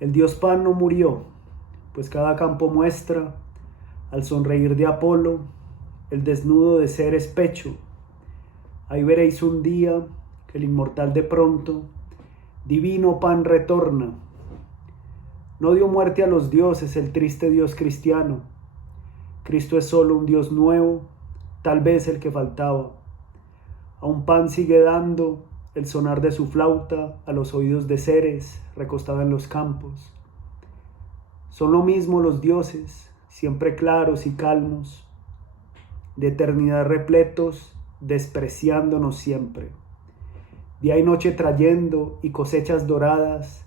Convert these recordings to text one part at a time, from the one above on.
El dios Pan no murió, pues cada campo muestra, al sonreír de Apolo, el desnudo de Ceres pecho. Ahí veréis un día que el inmortal de pronto, divino Pan retorna. No dio muerte a los dioses el triste Dios cristiano. Cristo es solo un Dios nuevo, tal vez el que faltaba. Aún Pan sigue dando el sonar de su flauta a los oídos de Ceres recostada en los campos. Son lo mismo los dioses, siempre claros y calmos, de eternidad repletos, despreciándonos siempre. Día y noche trayendo y cosechas doradas,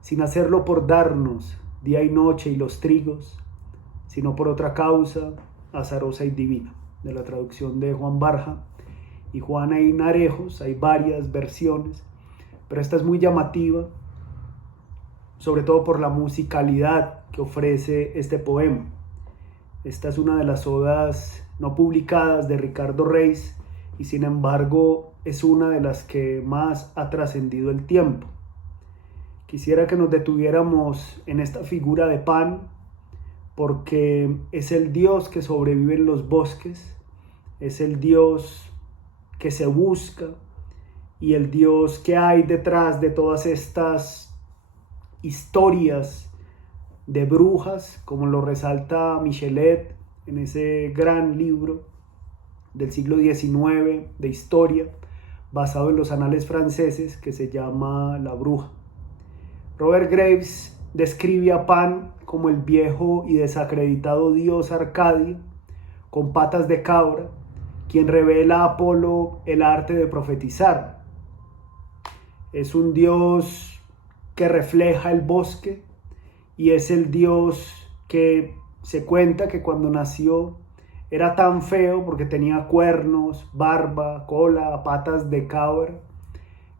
sin hacerlo por darnos, día y noche y los trigos, sino por otra causa, azarosa y divina. De la traducción de Juan Barja y Juana Hinarejos, hay varias versiones, pero esta es muy llamativa, sobre todo por la musicalidad que ofrece este poema. Esta es una de las odas no publicadas de Ricardo Reis y sin embargo es una de las que más ha trascendido el tiempo. Quisiera que nos detuviéramos en esta figura de Pan, porque es el Dios que sobrevive en los bosques, es el Dios que se busca y el Dios que hay detrás de todas estas historias de brujas, como lo resalta Michelet en ese gran libro del siglo XIX de historia, basado en los anales franceses, que se llama La Bruja. Robert Graves describe a Pan como el viejo y desacreditado dios Arcadio, con patas de cabra, quien revela a Apolo el arte de profetizar. Es un dios que refleja el bosque y es el dios que se cuenta que cuando nació era tan feo porque tenía cuernos, barba, cola, patas de cabra,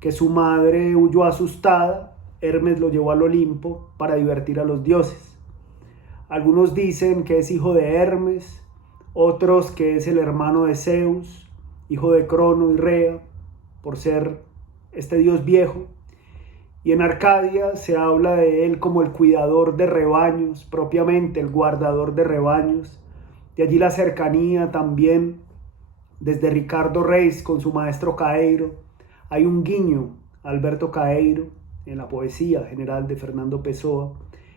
que su madre huyó asustada. Hermes lo llevó al Olimpo para divertir a los dioses. Algunos dicen que es hijo de Hermes, otros que es el hermano de Zeus, hijo de Crono y Rea, por ser este dios viejo. Y en Arcadia se habla de él como el cuidador de rebaños, propiamente el guardador de rebaños. De allí la cercanía también desde Ricardo Reis con su maestro Caeiro. Hay un guiño a Alberto Caeiro en la poesía general de Fernando Pessoa.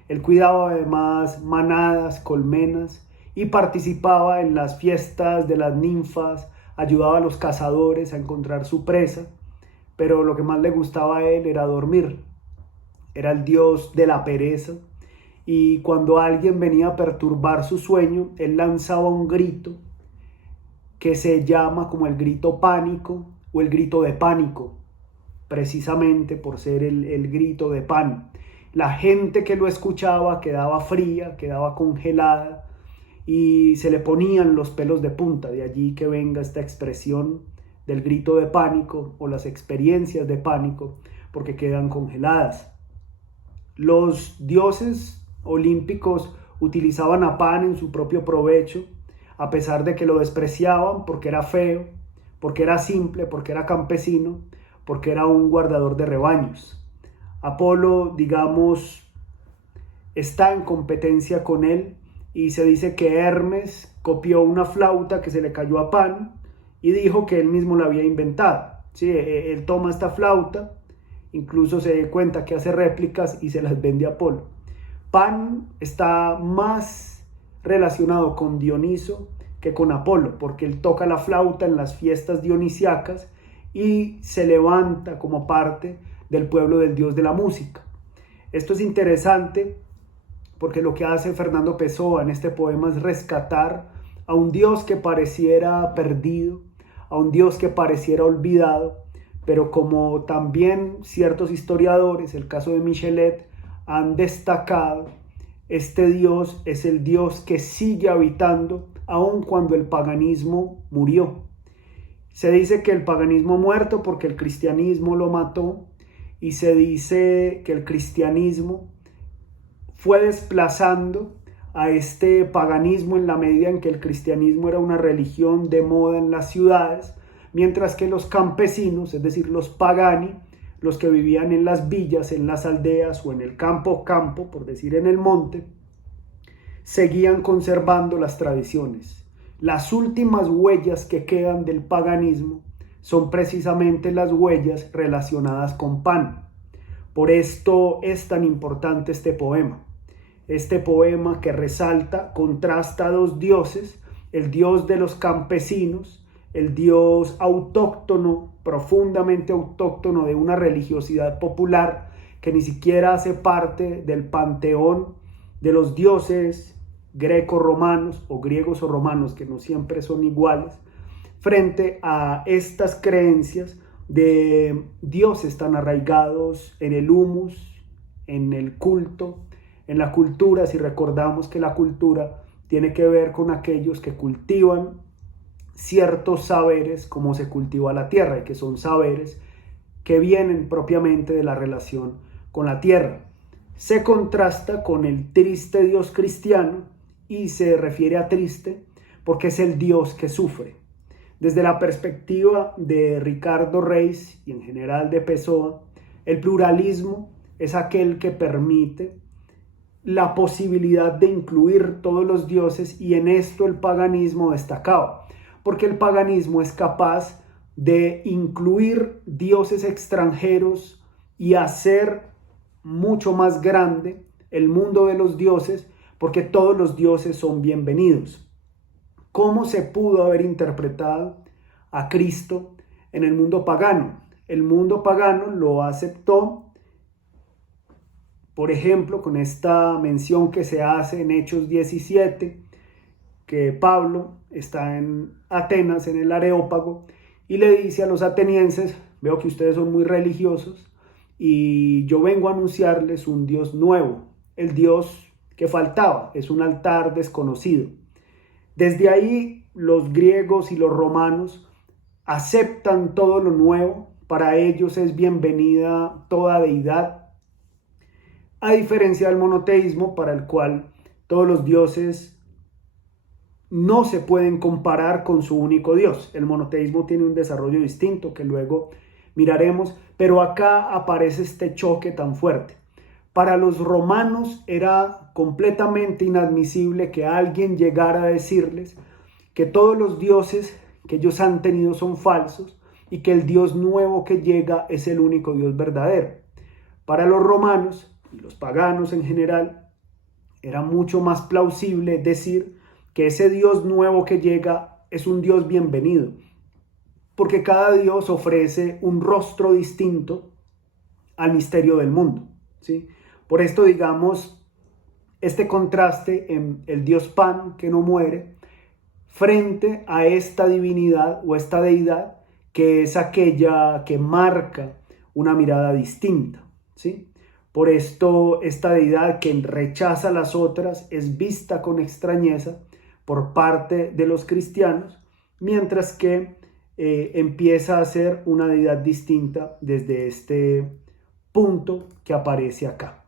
Él cuidaba además manadas, colmenas y participaba en las fiestas de las ninfas, ayudaba a los cazadores a encontrar su presa, pero lo que más le gustaba a él era dormir. Era el dios de la pereza y cuando alguien venía a perturbar su sueño, él lanzaba un grito que se llama como el grito pánico o el grito de pánico, precisamente por ser el grito de Pan. La gente que lo escuchaba quedaba fría, quedaba congelada y se le ponían los pelos de punta. De allí que venga esta expresión del grito de pánico o las experiencias de pánico, porque quedan congeladas. Los dioses olímpicos utilizaban a Pan en su propio provecho, a pesar de que lo despreciaban porque era feo, porque era simple, porque era campesino, porque era un guardador de rebaños. Apolo, digamos, está en competencia con él y se dice que Hermes copió una flauta que se le cayó a Pan y dijo que él mismo la había inventado. Sí, él toma esta flauta, incluso se cuenta que hace réplicas y se las vende a Apolo. Pan está más relacionado con Dioniso que con Apolo, porque él toca la flauta en las fiestas dionisiacas y se levanta como parte del pueblo del dios de la música. Esto es interesante porque lo que hace Fernando Pessoa en este poema es rescatar a un dios que pareciera perdido, a un dios que pareciera olvidado, pero como también ciertos historiadores, el caso de Michelet, han destacado, este dios es el dios que sigue habitando aun cuando el paganismo murió. Se dice que el paganismo ha muerto porque el cristianismo lo mató y se dice que el cristianismo fue desplazando a este paganismo en la medida en que el cristianismo era una religión de moda en las ciudades, mientras que los campesinos, es decir, los pagani, los que vivían en las villas, en las aldeas o en el campo, por decir en el monte, seguían conservando las tradiciones. Las últimas huellas que quedan del paganismo son precisamente las huellas relacionadas con pan. Por esto es tan importante este poema. Este poema que resalta, contrasta dos dioses, el dios de los campesinos, el dios autóctono, profundamente autóctono de una religiosidad popular que ni siquiera hace parte del panteón de los dioses greco-romanos o griegos o romanos, que no siempre son iguales, frente a estas creencias de dioses tan arraigados en el humus, en el culto, en la cultura. Si recordamos que la cultura tiene que ver con aquellos que cultivan ciertos saberes como se cultiva la tierra, y que son saberes que vienen propiamente de la relación con la tierra. Se contrasta con el triste Dios cristiano, y se refiere a triste porque es el Dios que sufre. Desde la perspectiva de Ricardo Reis y en general de Pessoa, el pluralismo es aquel que permite la posibilidad de incluir todos los dioses, y en esto el paganismo destacaba, porque el paganismo es capaz de incluir dioses extranjeros y hacer mucho más grande el mundo de los dioses, porque todos los dioses son bienvenidos. ¿Cómo se pudo haber interpretado a Cristo en el mundo pagano? El mundo pagano lo aceptó, por ejemplo, con esta mención que se hace en Hechos 17, que Pablo está en Atenas, en el Areópago, y le dice a los atenienses: veo que ustedes son muy religiosos y yo vengo a anunciarles un Dios nuevo, el Dios que faltaba, es un altar desconocido. Desde ahí los griegos y los romanos aceptan todo lo nuevo, para ellos es bienvenida toda deidad, a diferencia del monoteísmo, para el cual todos los dioses no se pueden comparar con su único Dios. El monoteísmo tiene un desarrollo distinto que luego miraremos, pero acá aparece este choque tan fuerte. Para los romanos era completamente inadmisible que alguien llegara a decirles que todos los dioses que ellos han tenido son falsos y que el Dios nuevo que llega es el único Dios verdadero. Para los romanos y los paganos en general, era mucho más plausible decir que ese Dios nuevo que llega es un Dios bienvenido, porque cada Dios ofrece un rostro distinto al misterio del mundo, ¿sí? Por esto, digamos, este contraste en el Dios Pan que no muere frente a esta divinidad o esta deidad que es aquella que marca una mirada distinta, ¿sí? Por esto, esta deidad que rechaza a las otras es vista con extrañeza por parte de los cristianos, mientras que empieza a ser una deidad distinta desde este punto que aparece acá.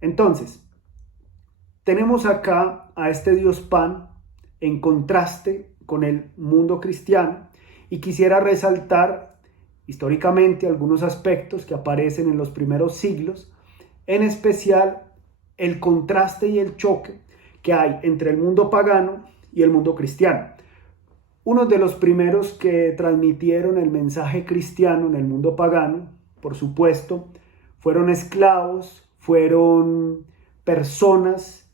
Entonces, tenemos acá a este Dios Pan en contraste con el mundo cristiano, y quisiera resaltar históricamente algunos aspectos que aparecen en los primeros siglos, en especial el contraste y el choque que hay entre el mundo pagano y el mundo cristiano. Uno de los primeros que transmitieron el mensaje cristiano en el mundo pagano, por supuesto, fueron esclavos, fueron personas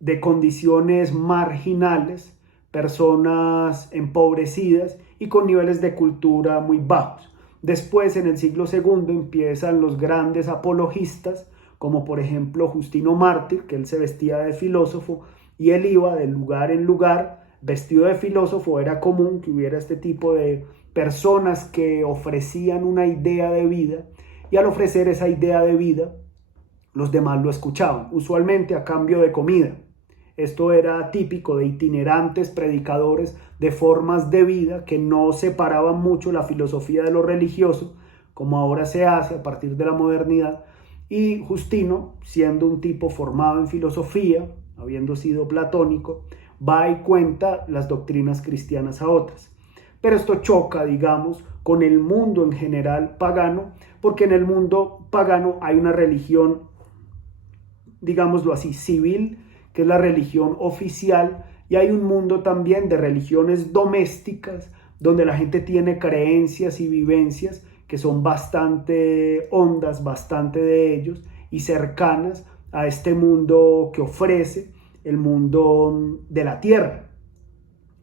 de condiciones marginales, personas empobrecidas y con niveles de cultura muy bajos. Después, en el siglo II, empiezan los grandes apologistas, como por ejemplo Justino Mártir, que él se vestía de filósofo y él iba de lugar en lugar vestido de filósofo. Era común que hubiera este tipo de personas que ofrecían una idea de vida, y al ofrecer esa idea de vida, los demás lo escuchaban, usualmente a cambio de comida. Esto era típico de itinerantes predicadores de formas de vida que no separaban mucho la filosofía de lo religioso, como ahora se hace a partir de la modernidad. Y Justino, siendo un tipo formado en filosofía, habiendo sido platónico, va y cuenta las doctrinas cristianas a otras. Pero esto choca, digamos, con el mundo en general pagano, porque en el mundo pagano hay una religión, digámoslo así, civil, que es la religión oficial, y hay un mundo también de religiones domésticas, donde la gente tiene creencias y vivencias que son bastante hondas, bastante de ellos, y cercanas a este mundo que ofrece el mundo de la tierra.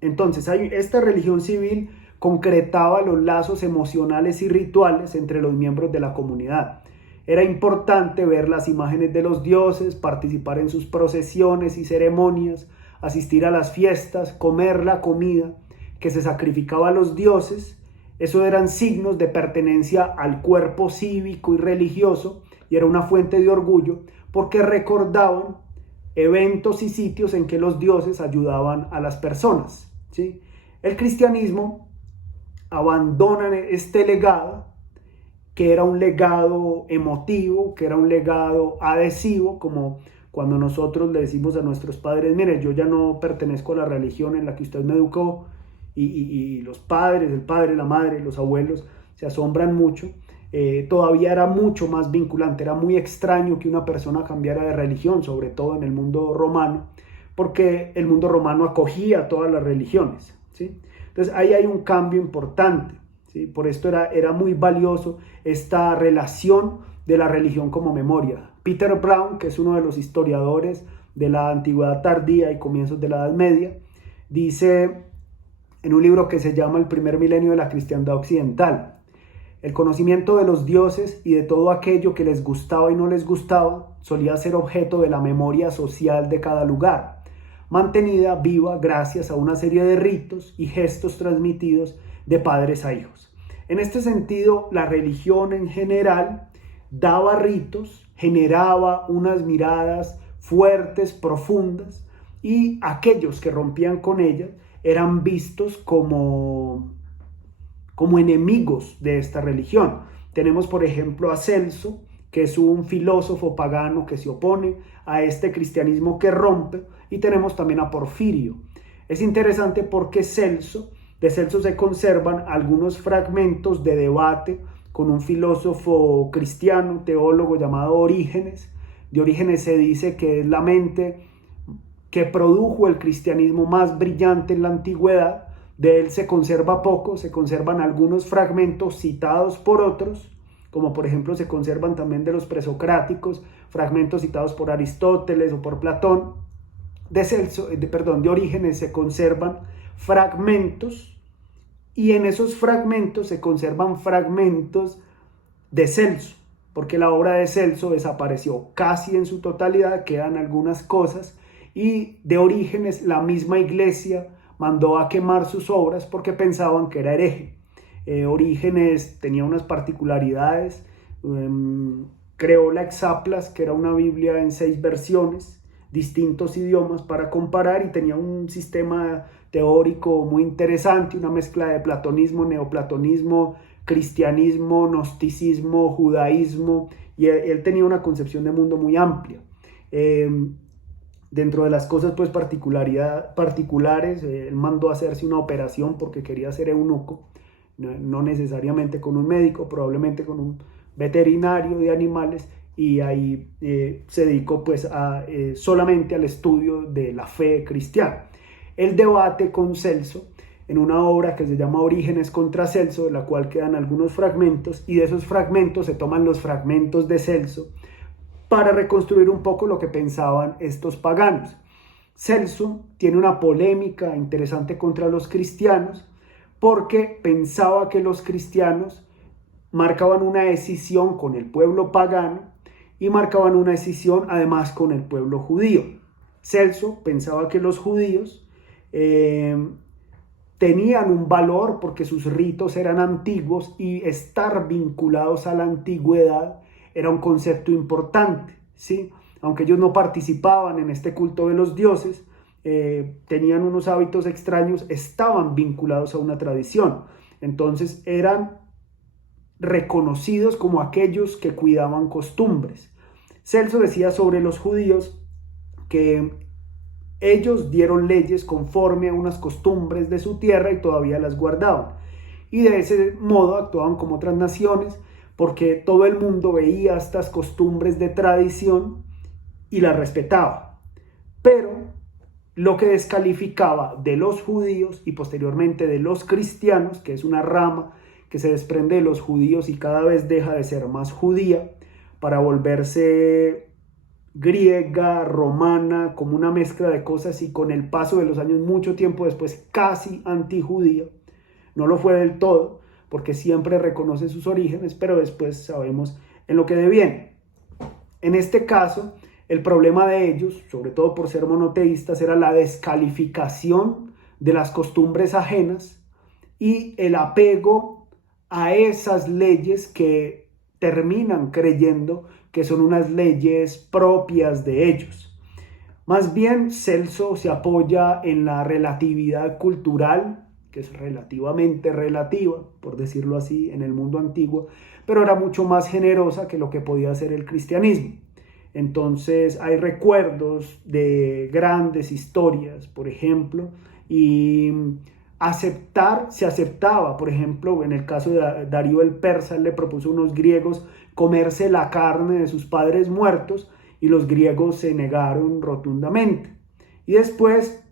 Entonces, esta religión civil concretaba los lazos emocionales y rituales entre los miembros de la comunidad. Era importante ver las imágenes de los dioses, participar en sus procesiones y ceremonias, asistir a las fiestas, comer la comida que se sacrificaba a los dioses. Eso eran signos de pertenencia al cuerpo cívico y religioso, y era una fuente de orgullo porque recordaban eventos y sitios en que los dioses ayudaban a las personas, ¿sí? El cristianismo abandona este legado, que era un legado emotivo, que era un legado adhesivo, como cuando nosotros le decimos a nuestros padres: mire, yo ya no pertenezco a la religión en la que usted me educó, y los padres, el padre, la madre, los abuelos se asombran mucho. Todavía era mucho más vinculante, era muy extraño que una persona cambiara de religión, sobre todo en el mundo romano, porque el mundo romano acogía todas las religiones, ¿sí? Entonces ahí hay un cambio importante, ¿sí? Por esto era muy valioso esta relación de la religión como memoria. Peter Brown, que es uno de los historiadores de la antigüedad tardía y comienzos de la Edad Media, dice en un libro que se llama El primer milenio de la cristiandad occidental: el conocimiento de los dioses y de todo aquello que les gustaba y no les gustaba solía ser objeto de la memoria social de cada lugar, mantenida viva gracias a una serie de ritos y gestos transmitidos de padres a hijos. En este sentido, la religión en general daba ritos, generaba unas miradas fuertes, profundas, y aquellos que rompían con ellas eran vistos como enemigos de esta religión. Tenemos, por ejemplo, a Celso, que es un filósofo pagano que se opone a este cristianismo que rompe, y tenemos también a Porfirio. Es interesante porque de Celso se conservan algunos fragmentos de debate con un filósofo cristiano, teólogo llamado Orígenes. De Orígenes se dice que es la mente que produjo el cristianismo más brillante en la antigüedad. De él se conserva poco, se conservan algunos fragmentos citados por otros, como por ejemplo se conservan también de los presocráticos, fragmentos citados por Aristóteles o por Platón. De Orígenes se conservan fragmentos, y en esos fragmentos se conservan fragmentos de Celso, porque la obra de Celso desapareció casi en su totalidad, quedan algunas cosas, y de Orígenes la misma iglesia mandó a quemar sus obras porque pensaban que era hereje. Orígenes tenía unas particularidades. Creó la Hexaplas, que era una Biblia en 6 versiones, distintos idiomas para comparar, y tenía un sistema teórico muy interesante, una mezcla de platonismo, neoplatonismo, cristianismo, gnosticismo, judaísmo, y él tenía una concepción de mundo muy amplia. Dentro de las cosas pues particulares, él mandó a hacerse una operación porque quería ser eunuco, no necesariamente con un médico, probablemente con un veterinario de animales, y ahí se dedicó pues solamente al estudio de la fe cristiana. El debate con Celso en una obra que se llama Orígenes contra Celso, de la cual quedan algunos fragmentos, y de esos fragmentos se toman los fragmentos de Celso para reconstruir un poco lo que pensaban estos paganos. Celso tiene una polémica interesante contra los cristianos porque pensaba que los cristianos marcaban una escisión con el pueblo pagano y marcaban una escisión además con el pueblo judío. Celso pensaba que los judíos tenían un valor porque sus ritos eran antiguos, y estar vinculados a la antigüedad era un concepto importante, ¿sí? Aunque ellos no participaban en este culto de los dioses, tenían unos hábitos extraños, estaban vinculados a una tradición. Entonces eran reconocidos como aquellos que cuidaban costumbres. Celso decía sobre los judíos que ellos dieron leyes conforme a unas costumbres de su tierra y todavía las guardaban. y de ese modo actuaban como otras naciones, porque todo el mundo veía estas costumbres de tradición y las respetaba. Pero lo que descalificaba de los judíos y posteriormente de los cristianos, que es una rama que se desprende de los judíos y cada vez deja de ser más judía para volverse griega, romana, como una mezcla de cosas, y con el paso de los años, mucho tiempo después, casi antijudía. No lo fue del todo, porque siempre reconoce sus orígenes, pero después sabemos en lo que deviene. En este caso, el problema de ellos, sobre todo por ser monoteístas, era la descalificación de las costumbres ajenas y el apego a esas leyes que terminan creyendo que son unas leyes propias de ellos. Más bien, Celso se apoya en la relatividad cultural, que es relativamente relativa, por decirlo así, en el mundo antiguo, pero era mucho más generosa que lo que podía hacer el cristianismo. Entonces hay recuerdos de grandes historias, por ejemplo, y se aceptaba, por ejemplo, en el caso de Darío el Persa, él le propuso a unos griegos comerse la carne de sus padres muertos y los griegos se negaron rotundamente. Y después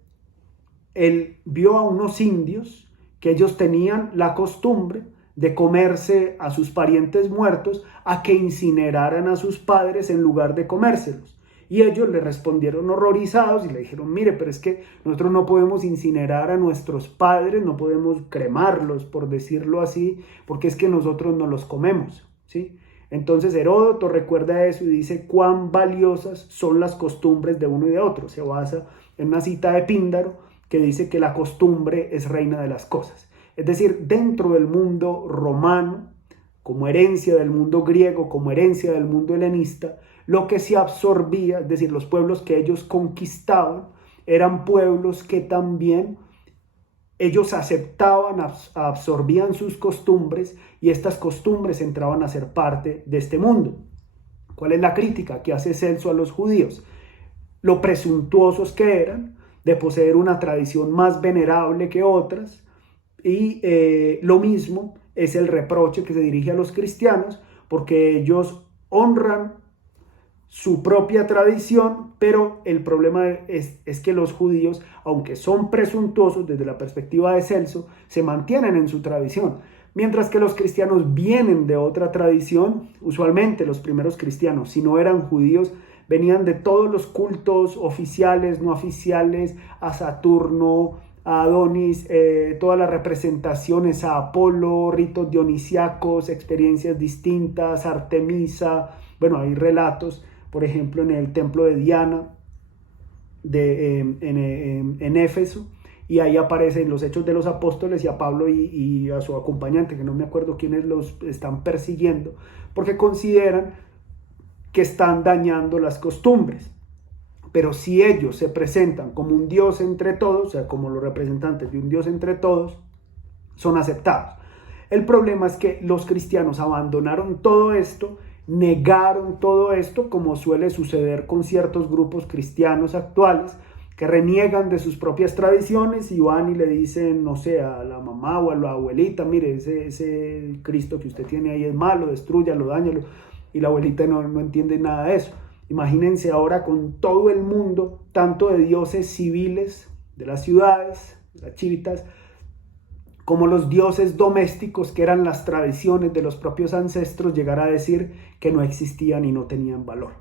él vio a unos indios que ellos tenían la costumbre de comerse a sus parientes muertos, a que incineraran a sus padres en lugar de comérselos. Y ellos le respondieron horrorizados y le dijeron, mire, pero es que nosotros no podemos incinerar a nuestros padres, no podemos cremarlos, por decirlo así, porque es que nosotros no los comemos, ¿sí? Entonces Heródoto recuerda eso y dice cuán valiosas son las costumbres de uno y de otro. Se basa en una cita de Píndaro que dice que la costumbre es reina de las cosas. Es decir, dentro del mundo romano, como herencia del mundo griego, como herencia del mundo helenista, lo que se absorbía, es decir, los pueblos que ellos conquistaban, eran pueblos que también ellos aceptaban, absorbían sus costumbres y estas costumbres entraban a ser parte de este mundo. ¿Cuál es la crítica que hace Celso a los judíos? Lo presuntuosos que eran de poseer una tradición más venerable que otras, y lo mismo es el reproche que se dirige a los cristianos, porque ellos honran su propia tradición, pero el problema es que los judíos, aunque son presuntuosos desde la perspectiva de Celso, se mantienen en su tradición, mientras que los cristianos vienen de otra tradición. Usualmente los primeros cristianos, si no eran judíos, venían de todos los cultos oficiales, no oficiales, a Saturno, a Adonis, todas las representaciones a Apolo, ritos dionisíacos, experiencias distintas, Artemisa. Bueno, hay relatos, por ejemplo, en el templo de Diana en Éfeso, y ahí aparecen los Hechos de los Apóstoles y a Pablo y a su acompañante, que no me acuerdo quiénes los están persiguiendo, porque consideran que están dañando las costumbres. Pero si ellos se presentan como un Dios entre todos, o sea, como los representantes de un Dios entre todos, son aceptados. El problema es que los cristianos abandonaron todo esto, negaron todo esto, como suele suceder con ciertos grupos cristianos actuales, que reniegan de sus propias tradiciones y van y le dicen, no sé, a la mamá o a la abuelita, mire, ese Cristo que usted tiene ahí es malo, destrúyalo, dáñalo, y la abuelita no entiende nada de eso. Imagínense ahora con todo el mundo, tanto de dioses civiles, de las ciudades, de las chivitas, como los dioses domésticos, que eran las tradiciones de los propios ancestros, llegar a decir que no existían y no tenían valor.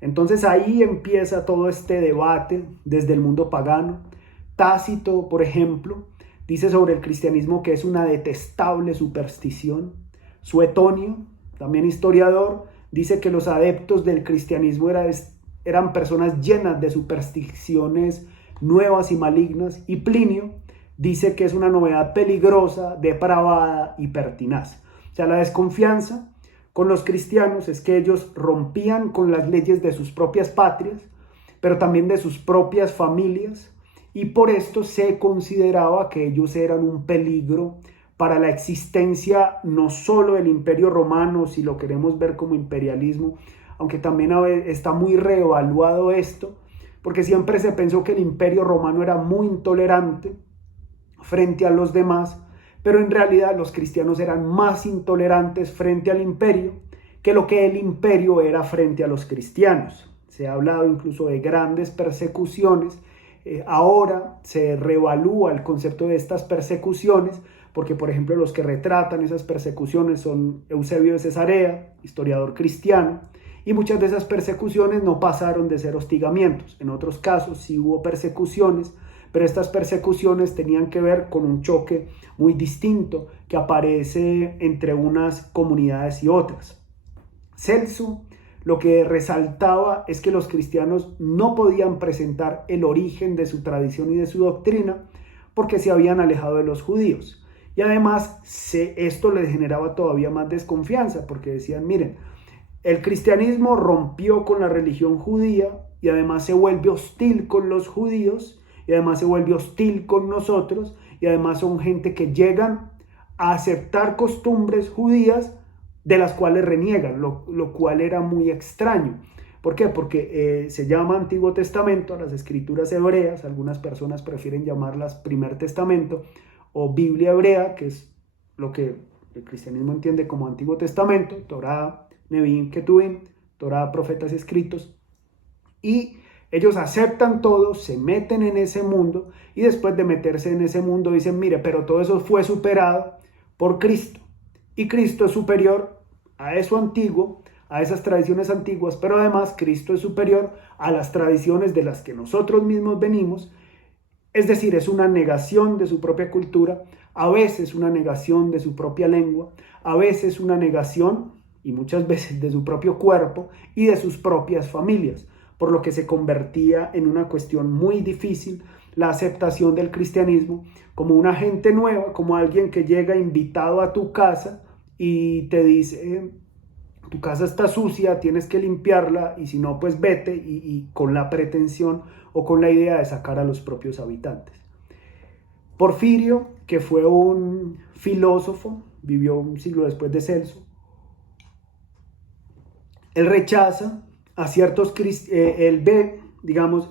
Entonces ahí empieza todo este debate desde el mundo pagano. Tácito, por ejemplo, dice sobre el cristianismo que es una detestable superstición. Suetonio, también historiador, dice que los adeptos del cristianismo eran personas llenas de supersticiones nuevas y malignas, y Plinio dice que es una novedad peligrosa, depravada y pertinaz. O sea, la desconfianza con los cristianos es que ellos rompían con las leyes de sus propias patrias, pero también de sus propias familias, y por esto se consideraba que ellos eran un peligro para la existencia no solo del Imperio Romano, si lo queremos ver como imperialismo, aunque también está muy reevaluado esto, porque siempre se pensó que el Imperio Romano era muy intolerante frente a los demás, pero en realidad los cristianos eran más intolerantes frente al imperio que lo que el imperio era frente a los cristianos. Se ha hablado incluso de grandes persecuciones. Ahora se reevalúa el concepto de estas persecuciones porque, por ejemplo, los que retratan esas persecuciones son Eusebio de Cesarea, historiador cristiano, y muchas de esas persecuciones no pasaron de ser hostigamientos. En otros casos sí hubo persecuciones, pero estas persecuciones tenían que ver con un choque muy distinto que aparece entre unas comunidades y otras. Celso lo que resaltaba es que los cristianos no podían presentar el origen de su tradición y de su doctrina porque se habían alejado de los judíos. Y además esto les generaba todavía más desconfianza porque decían, miren, el cristianismo rompió con la religión judía y además se vuelve hostil con los judíos y además se vuelve hostil con nosotros y además son gente que llegan a aceptar costumbres judías de las cuales reniegan, lo cual era muy extraño. ¿Por qué? Porque se llama Antiguo Testamento a las escrituras hebreas, algunas personas prefieren llamarlas Primer Testamento o Biblia hebrea, que es lo que el cristianismo entiende como Antiguo Testamento, Torá, Nevi'im, Ketuvim, Torá, profetas y escritos, y ellos aceptan todo, se meten en ese mundo y después de meterse en ese mundo dicen, mire, pero todo eso fue superado por Cristo y Cristo es superior a eso antiguo, a esas tradiciones antiguas, pero además Cristo es superior a las tradiciones de las que nosotros mismos venimos, es decir, es una negación de su propia cultura, a veces una negación de su propia lengua, a veces una negación y muchas veces de su propio cuerpo y de sus propias familias, por lo que se convertía en una cuestión muy difícil la aceptación del cristianismo como una gente nueva, como alguien que llega invitado a tu casa y te dice, tu casa está sucia, tienes que limpiarla y si no, pues vete y con la pretensión o con la idea de sacar a los propios habitantes. Porfirio, que fue un filósofo, vivió un siglo después de Celso, él rechaza a ciertos él ve, digamos,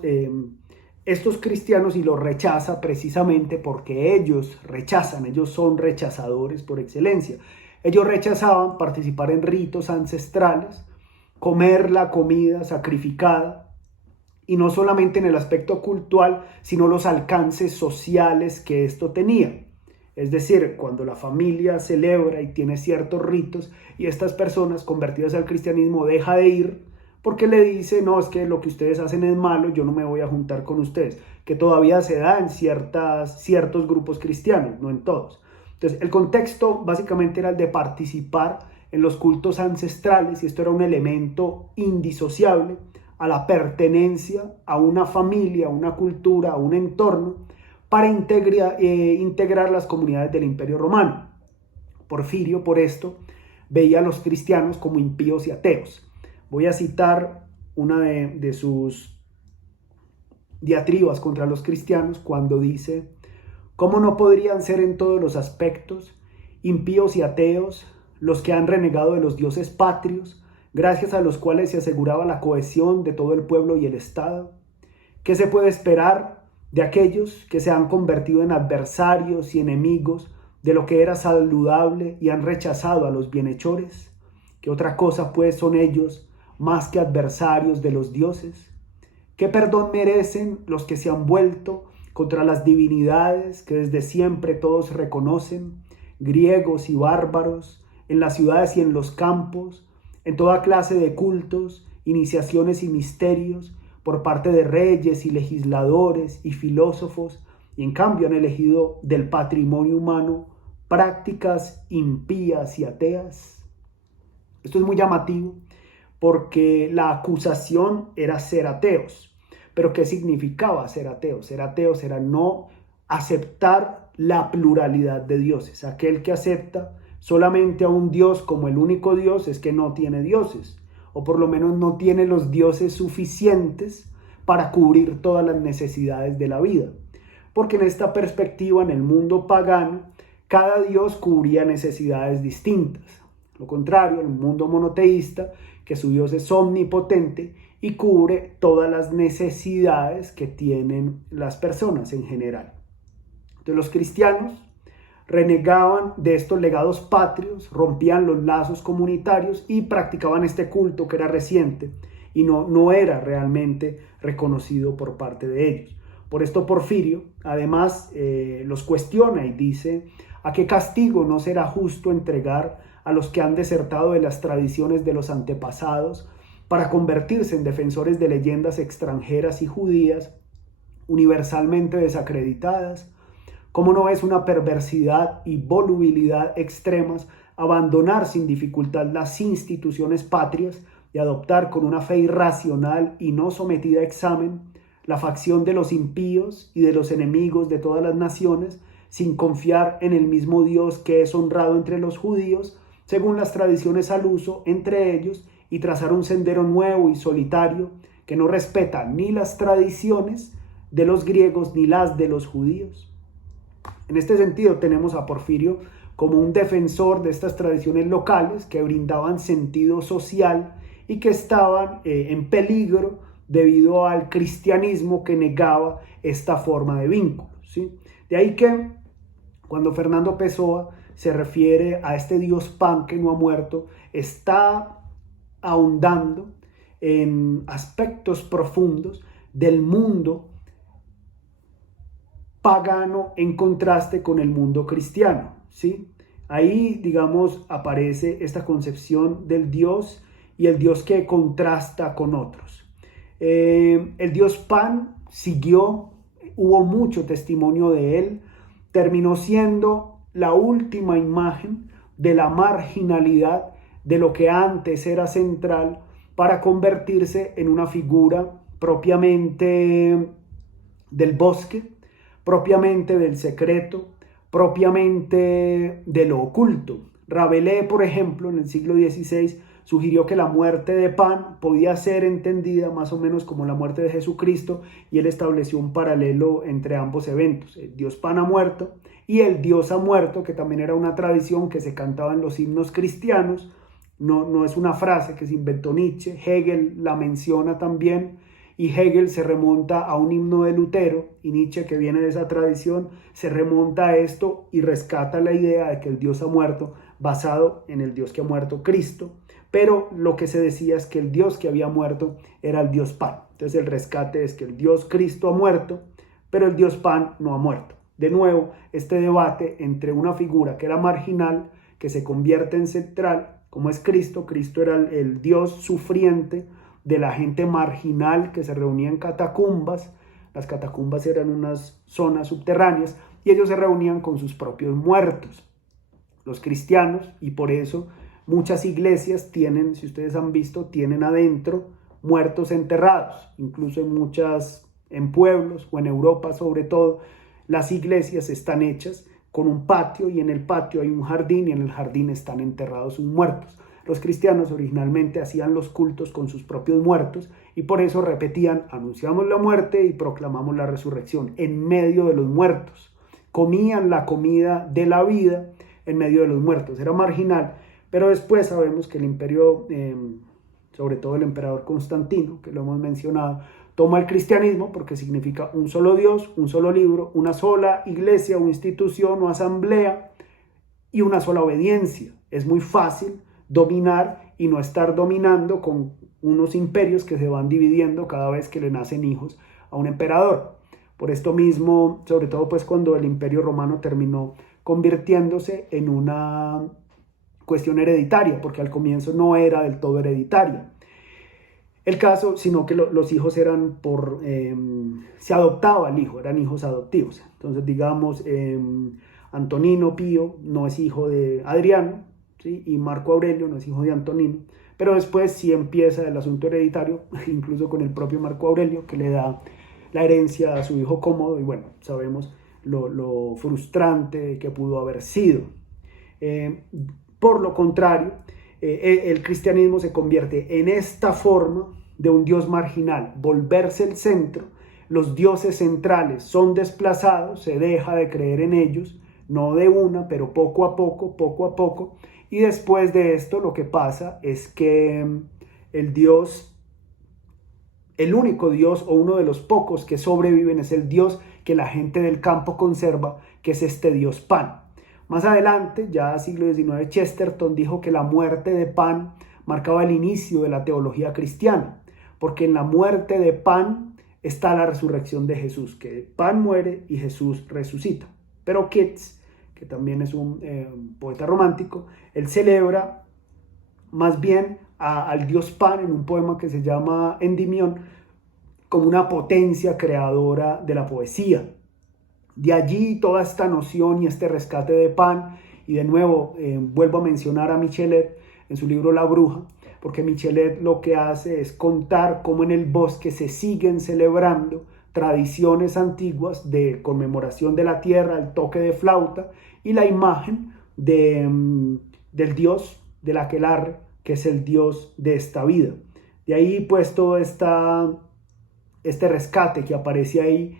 estos cristianos y los rechaza precisamente porque ellos rechazan, ellos son rechazadores por excelencia. Ellos rechazaban participar en ritos ancestrales, comer la comida sacrificada, y no solamente en el aspecto cultural, sino los alcances sociales que esto tenía. Es decir, cuando la familia celebra y tiene ciertos ritos y estas personas convertidas al cristianismo deja de ir porque le dice, no, es que lo que ustedes hacen es malo, yo no me voy a juntar con ustedes, que todavía se da en ciertos grupos cristianos, no en todos. Entonces, el contexto básicamente era el de participar en los cultos ancestrales y esto era un elemento indisociable a la pertenencia a una familia, a una cultura, a un entorno para integrar las comunidades del Imperio Romano. Porfirio, por esto, veía a los cristianos como impíos y ateos. Voy a citar una de sus diatribas contra los cristianos cuando dice, ¿cómo no podrían ser en todos los aspectos impíos y ateos los que han renegado de los dioses patrios, gracias a los cuales se aseguraba la cohesión de todo el pueblo y el Estado? ¿Qué se puede esperar de aquellos que se han convertido en adversarios y enemigos de lo que era saludable y han rechazado a los bienhechores? ¿Qué otra cosa pues son ellos más que adversarios de los dioses? ¿Qué perdón merecen los que se han vuelto contra las divinidades que desde siempre todos reconocen, griegos y bárbaros, en las ciudades y en los campos, en toda clase de cultos, iniciaciones y misterios, por parte de reyes y legisladores y filósofos, y en cambio han elegido del patrimonio humano prácticas impías y ateas? Esto es muy llamativo porque la acusación era ser ateos. Pero ¿qué significaba ser ateos? Ser ateos era no aceptar la pluralidad de dioses. Aquel que acepta solamente a un Dios como el único Dios es que no tiene dioses, o por lo menos no tiene los dioses suficientes para cubrir todas las necesidades de la vida. Porque en esta perspectiva, en el mundo pagano, cada Dios cubría necesidades distintas. Lo contrario, en un mundo monoteísta, que su Dios es omnipotente y cubre todas las necesidades que tienen las personas en general. Entonces los cristianos renegaban de estos legados patrios, rompían los lazos comunitarios y practicaban este culto que era reciente y no era realmente reconocido por parte de ellos. Por esto Porfirio, además, los cuestiona y dice: ¿a qué castigo no será justo entregar a los que han desertado de las tradiciones de los antepasados para convertirse en defensores de leyendas extranjeras y judías universalmente desacreditadas? ¿Cómo no es una perversidad y volubilidad extremas abandonar sin dificultad las instituciones patrias y adoptar con una fe irracional y no sometida a examen la facción de los impíos y de los enemigos de todas las naciones, sin confiar en el mismo Dios que es honrado entre los judíos, según las tradiciones al uso entre ellos, y trazar un sendero nuevo y solitario que no respeta ni las tradiciones de los griegos ni las de los judíos? En este sentido tenemos a Porfirio como un defensor de estas tradiciones locales que brindaban sentido social y que estaban en peligro debido al cristianismo que negaba esta forma de vínculos, ¿sí? De ahí que cuando Fernando Pessoa se refiere a este Dios Pan que no ha muerto, está ahondando en aspectos profundos del mundo pagano en contraste con el mundo cristiano, ¿sí? Ahí, digamos, aparece esta concepción del Dios y el Dios que contrasta con otros. El Dios Pan siguió, hubo mucho testimonio de él, terminó siendo la última imagen de la marginalidad de lo que antes era central para convertirse en una figura propiamente del bosque, propiamente del secreto, propiamente de lo oculto. Rabelais, por ejemplo, en el siglo XVI, sugirió que la muerte de Pan podía ser entendida más o menos como la muerte de Jesucristo, y él estableció un paralelo entre ambos eventos. El Dios Pan ha muerto y el Dios ha muerto, que también era una tradición que se cantaba en los himnos cristianos. No es una frase que se inventó Nietzsche, Hegel la menciona también, y Hegel se remonta a un himno de Lutero, y Nietzsche, que viene de esa tradición, se remonta a esto y rescata la idea de que el Dios ha muerto, basado en el Dios que ha muerto, Cristo. Pero lo que se decía es que el Dios que había muerto era el Dios Pan. Entonces el rescate es que el Dios Cristo ha muerto, pero el Dios Pan no ha muerto. De nuevo, este debate entre una figura que era marginal, que se convierte en central, como es Cristo. Cristo era el Dios sufriente de la gente marginal que se reunía en catacumbas. Las catacumbas eran unas zonas subterráneas y ellos se reunían con sus propios muertos, los cristianos, y por eso muchas iglesias tienen, si ustedes han visto, tienen adentro muertos enterrados. Incluso en pueblos o en Europa sobre todo, las iglesias están hechas con un patio, y en el patio hay un jardín, y en el jardín están enterrados sus muertos. Los cristianos originalmente hacían los cultos con sus propios muertos, y por eso repetían: anunciamos la muerte y proclamamos la resurrección en medio de los muertos. Comían la comida de la vida en medio de los muertos. Era marginal. Pero después sabemos que el imperio, sobre todo el emperador Constantino, que lo hemos mencionado, toma el cristianismo porque significa un solo Dios, un solo libro, una sola iglesia o institución o asamblea y una sola obediencia. Es muy fácil dominar y no estar dominando con unos imperios que se van dividiendo cada vez que le nacen hijos a un emperador. Por esto mismo, sobre todo pues cuando el imperio romano terminó convirtiéndose en una cuestión hereditaria, porque al comienzo no era del todo hereditaria el caso, sino que los hijos eran se adoptaba al hijo, eran hijos adoptivos. Entonces, digamos, Antonino Pío no es hijo de Adriano, ¿sí? Y Marco Aurelio no es hijo de Antonino, pero después sí empieza el asunto hereditario, incluso con el propio Marco Aurelio, que le da la herencia a su hijo Cómodo, y bueno, sabemos lo frustrante que pudo haber sido. Por lo contrario, el cristianismo se convierte en esta forma de un Dios marginal, volverse el centro. Los dioses centrales son desplazados, se deja de creer en ellos, no de una, pero poco a poco, y después de esto lo que pasa es que el único Dios, o uno de los pocos que sobreviven, es el Dios que la gente del campo conserva, que es este Dios Pan. Más adelante, ya siglo XIX, Chesterton dijo que la muerte de Pan marcaba el inicio de la teología cristiana, porque en la muerte de Pan está la resurrección de Jesús, que Pan muere y Jesús resucita. Pero Keats, que también es un poeta romántico, él celebra más bien al dios Pan en un poema que se llama Endymion como una potencia creadora de la poesía. De allí toda esta noción y este rescate de Pan, y de nuevo vuelvo a mencionar a Michelet en su libro La Bruja, porque Michelet lo que hace es contar cómo en el bosque se siguen celebrando tradiciones antiguas de conmemoración de la tierra, el toque de flauta y la imagen del dios del aquelarre, que es el dios de esta vida. De ahí pues todo este rescate que aparece ahí,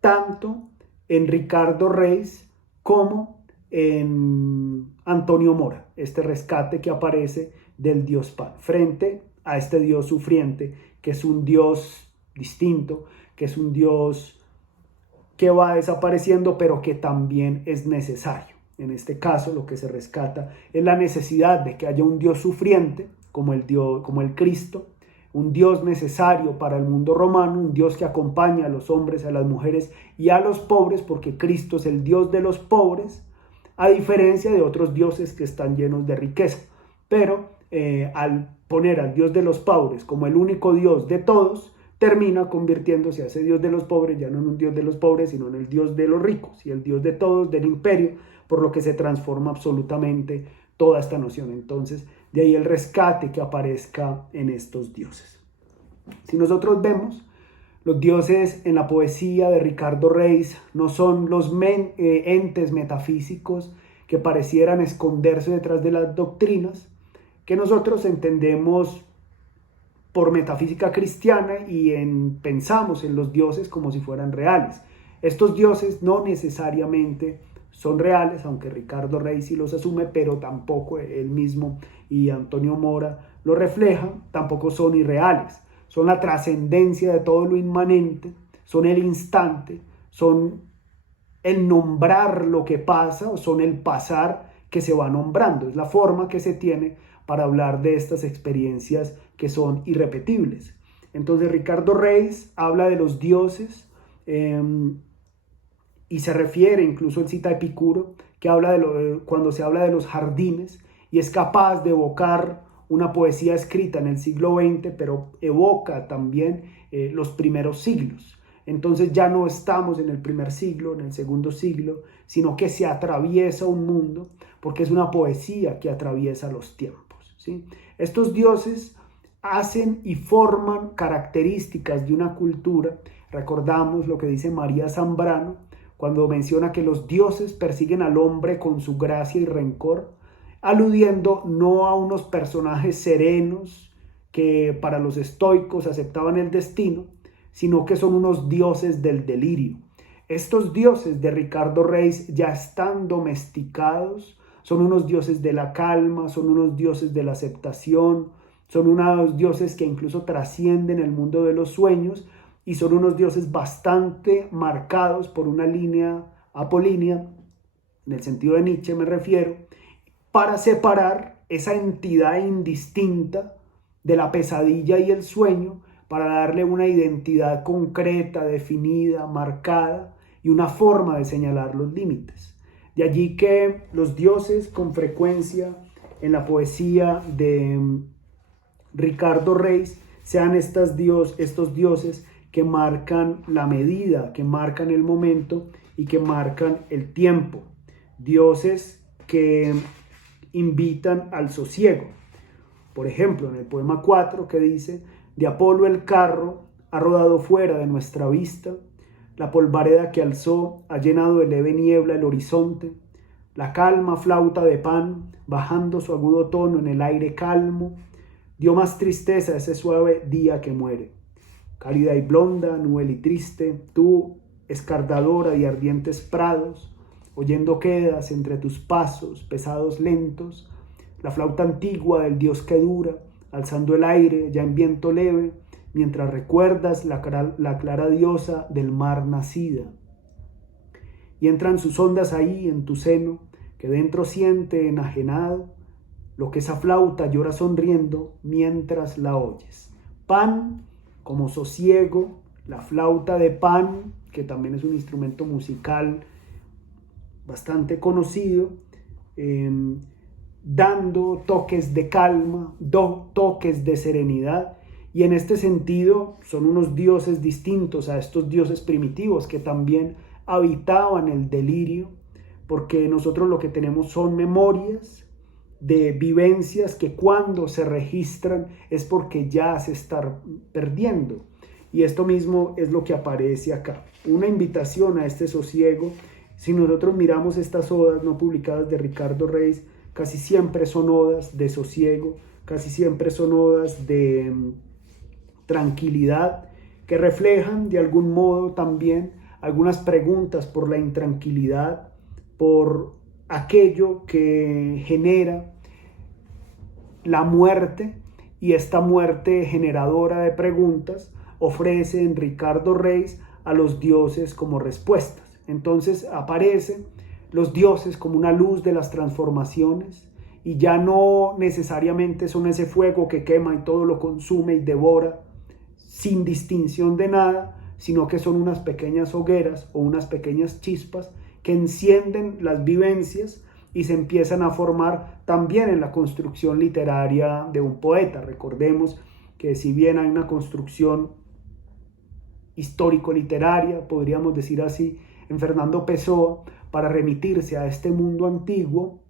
tanto en Ricardo Reis como en Antonio Mora, este rescate que aparece del dios Pan, frente a este dios sufriente, que es un dios distinto, que es un dios que va desapareciendo, pero que también es necesario. En este caso, lo que se rescata es la necesidad de que haya un dios sufriente, como el Cristo, un Dios necesario para el mundo romano, un Dios que acompaña a los hombres, a las mujeres y a los pobres, porque Cristo es el Dios de los pobres, a diferencia de otros dioses que están llenos de riqueza. Pero al poner al Dios de los pobres como el único Dios de todos, termina convirtiéndose a ese Dios de los pobres ya no en un Dios de los pobres, sino en el Dios de los ricos y el Dios de todos, del imperio, por lo que se transforma absolutamente toda esta noción. Entonces, de ahí el rescate que aparezca en estos dioses. Si nosotros vemos, los dioses en la poesía de Ricardo Reis no son los entes metafísicos que parecieran esconderse detrás de las doctrinas que nosotros entendemos por metafísica cristiana y pensamos en los dioses como si fueran reales. Estos dioses no necesariamente son reales, aunque Ricardo Reis sí los asume, pero tampoco él mismo y Antonio Mora lo reflejan, tampoco son irreales. Son la trascendencia de todo lo inmanente, son el instante, son el nombrar lo que pasa o son el pasar que se va nombrando. Es la forma que se tiene para hablar de estas experiencias que son irrepetibles. Entonces Ricardo Reis habla de los dioses y se refiere, incluso él cita a Epicuro, que habla cuando se habla de los jardines, y es capaz de evocar una poesía escrita en el siglo XX, pero evoca también los primeros siglos. Entonces ya no estamos en el primer siglo, en el segundo siglo, sino que se atraviesa un mundo, porque es una poesía que atraviesa los tiempos, ¿sí? Estos dioses hacen y forman características de una cultura. Recordamos lo que dice María Zambrano cuando menciona que los dioses persiguen al hombre con su gracia y rencor, aludiendo no a unos personajes serenos que para los estoicos aceptaban el destino, sino que son unos dioses del delirio. Estos dioses de Ricardo Reis ya están domesticados, son unos dioses de la calma, son unos dioses de la aceptación, son unos dioses que incluso trascienden el mundo de los sueños y son unos dioses bastante marcados por una línea apolínea, en el sentido de Nietzsche me refiero, para separar esa entidad indistinta de la pesadilla y el sueño, para darle una identidad concreta, definida, marcada y una forma de señalar los límites. De allí que los dioses con frecuencia en la poesía de Ricardo Reis sean estos dioses que marcan la medida, que marcan el momento y que marcan el tiempo. Dioses que invitan al sosiego. Por ejemplo, en el poema 4 que dice: de Apolo el carro ha rodado fuera de nuestra vista, la polvareda que alzó ha llenado de leve niebla el horizonte, la calma flauta de Pan, bajando su agudo tono en el aire calmo, dio más tristeza a ese suave día que muere. Cálida y blonda, nubel y triste, tú, escardadora de ardientes prados, oyendo quedas entre tus pasos pesados lentos, la flauta antigua del dios que dura, alzando el aire ya en viento leve, mientras recuerdas la clara diosa del mar nacida. Y entran sus ondas ahí en tu seno, que dentro siente enajenado, lo que esa flauta llora sonriendo mientras la oyes. Pan como sosiego, la flauta de Pan, que también es un instrumento musical bastante conocido, dando toques de calma, toques de serenidad, y en este sentido son unos dioses distintos a estos dioses primitivos que también habitaban el delirio, porque nosotros lo que tenemos son memorias de vivencias que cuando se registran es porque ya se están perdiendo. Y esto mismo es lo que aparece acá, una invitación a este sosiego. Si nosotros miramos estas odas no publicadas de Ricardo Reis, casi siempre son odas de sosiego, casi siempre son odas de tranquilidad, que reflejan de algún modo también algunas preguntas por la intranquilidad, por aquello que genera la muerte, y esta muerte generadora de preguntas ofrece en Ricardo Reis a los dioses como respuestas. Entonces aparecen los dioses como una luz de las transformaciones, y ya no necesariamente son ese fuego que quema y todo lo consume y devora sin distinción de nada, sino que son unas pequeñas hogueras o unas pequeñas chispas que encienden las vivencias y se empiezan a formar también en la construcción literaria de un poeta. Recordemos que si bien hay una construcción histórico-literaria, podríamos decir así, en Fernando Pessoa, para remitirse a este mundo antiguo,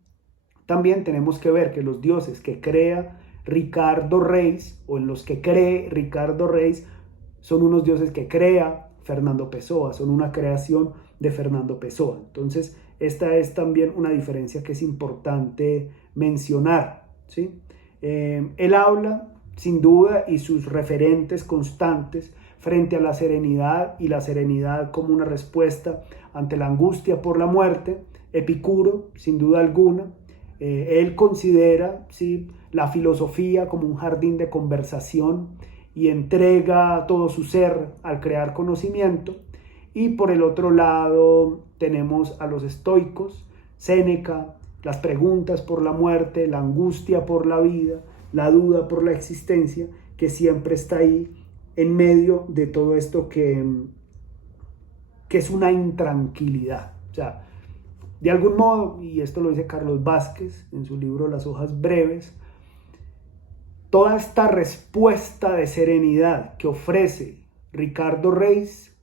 también tenemos que ver que los dioses que crea Ricardo Reis, o en los que cree Ricardo Reis, son unos dioses que crea Fernando Pessoa, son una creación de Fernando Pessoa. Entonces, esta es también una diferencia que es importante mencionar, ¿sí? Él habla, sin duda, y sus referentes constantes frente a la serenidad, y la serenidad como una respuesta ante la angustia por la muerte. Epicuro, sin duda alguna, él considera, ¿sí?, la filosofía como un jardín de conversación y entrega todo su ser al crear conocimiento. Y por el otro lado tenemos a los estoicos, Séneca, las preguntas por la muerte, la angustia por la vida, la duda por la existencia, que siempre está ahí en medio de todo esto que es una intranquilidad. O sea, de algún modo, y esto lo dice Carlos Vázquez en su libro Las hojas breves, toda esta respuesta de serenidad que ofrece Ricardo Reis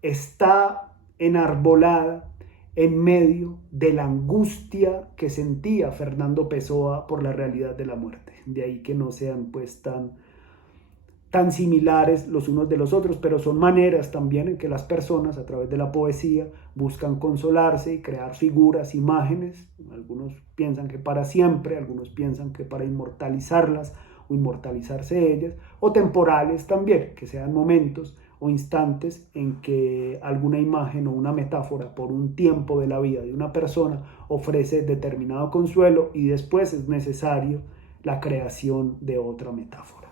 está enarbolada en medio de la angustia que sentía Fernando Pessoa por la realidad de la muerte. De ahí que no sean pues tan similares los unos de los otros, pero son maneras también en que las personas a través de la poesía buscan consolarse y crear figuras, imágenes. Algunos piensan que para siempre, algunos piensan que para inmortalizarlas o inmortalizarse ellas, o temporales también, que sean momentos o instantes en que alguna imagen o una metáfora por un tiempo de la vida de una persona ofrece determinado consuelo y después es necesario la creación de otra metáfora.